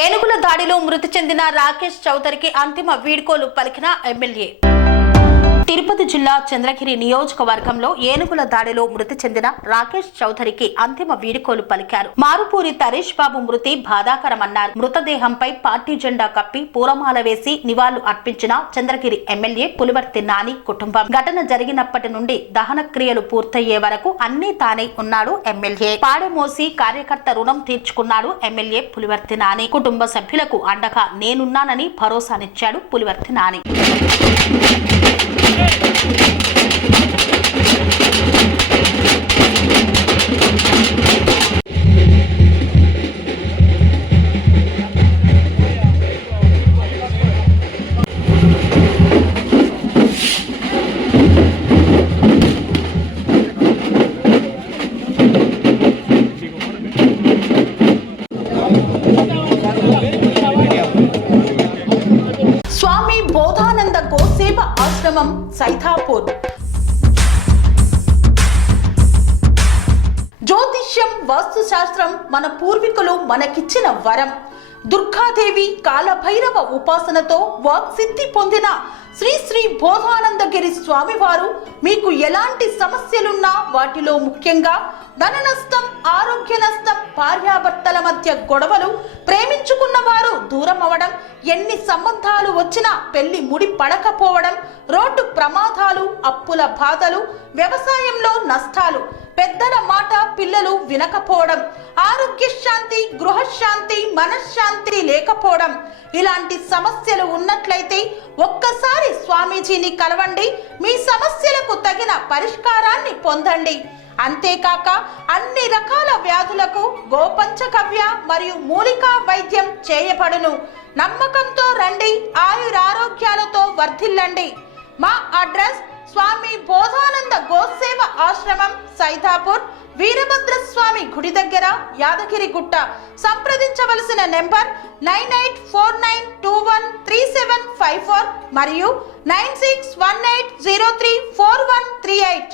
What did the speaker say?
ఏనుగుల దాడిలో మృతి చెందిన రాకేష్ చౌదరికి అంతిమ వీడ్కోలు పలికిన ఎమ్మెల్యే. తిరుపతి జిల్లా చంద్రగిరి నియోజకవర్గంలో ఏనుగుల దాడిలో మృతి చెందిన రాకేష్ చౌదరికి అంతిమ వీడ్కోలు పలికారు. మారుపూరి తరేష్ బాబు మృతి బాధాకరమన్నారు. మృతదేహంపై పార్టీ జెండా కప్పి పూలమాల వేసి నివాళులు అర్పించిన చంద్రగిరి ఎమ్మెల్యే పులివర్తి నాని కుటుంబం. ఘటన జరిగినప్పటి నుండి దహన క్రియలు పూర్తయ్యే వరకు అన్నీ తానే ఉన్నాడు ఎమ్మెల్యే. పాడెమోసి కార్యకర్త రుణం తీర్చుకున్నాడు ఎమ్మెల్యే పులివర్తి నాని. కుటుంబ సభ్యులకు అండగా నేనున్నానని భరోసానిచ్చాడు పులివర్తి నాని. స్వామి బోధానంద గోసేవ ఆశ్రమం సైథాపూర్. జ్యోతిష్యం, వాస్తుశాస్త్రం మన పూర్వీకులు మనకిచ్చిన వరం. దుర్గాదేవి, కాలభైరవ ఉపాసనతో వాక్సిద్ధి పొందిన శ్రీ శ్రీ బోధానందగిరి స్వామివారు మీకు ఎలాంటి సమస్యలున్నా, వాటిలో ముఖ్యంగా ధన నష్టం, ఆరోగ్య నష్టం, భార్యాభర్తల మధ్య గొడవలు, ప్రేమించుకున్న వారు దూరం అవడం, ఎన్ని సంబంధాలు వచ్చినా పెళ్లి ముడి పడకపోవడం, రోడ్డు ప్రమాదాలు, అప్పుల బాధలు, వ్యవసాయంలో నష్టాలు, పెద్దల మాట పిల్లలు వినకపోవడం, ఆరోగ్య శాంతి, గృహశాంతి, మనశ్శాంతి లేకపోవడం, ఇలాంటి సమస్యలు ఉన్నట్లయితే ఒక్కసారి స్వామీజీని కలవండి. మీ సమస్యలకు తగిన పరిష్కారాన్ని పొందండి. అంతేకాక అన్ని రకాల వ్యాధులకు గోపంచకవ్య మరియు మూలికా వైద్యం చేయబడును. నమ్మకంతో రండి, ఆయురారోగ్యాలతో వర్ధిల్లండి. మా అడ్రస్ స్వామి బోధానంద గోసేవ ఆశ్రమం సైథాపూర్, వీరభద్రస్వామి గుడి దగ్గర, యాదగిరిగుట్ట. సంప్రదించవలసిన నెంబర్ 9849213754 మరియు 9618034138.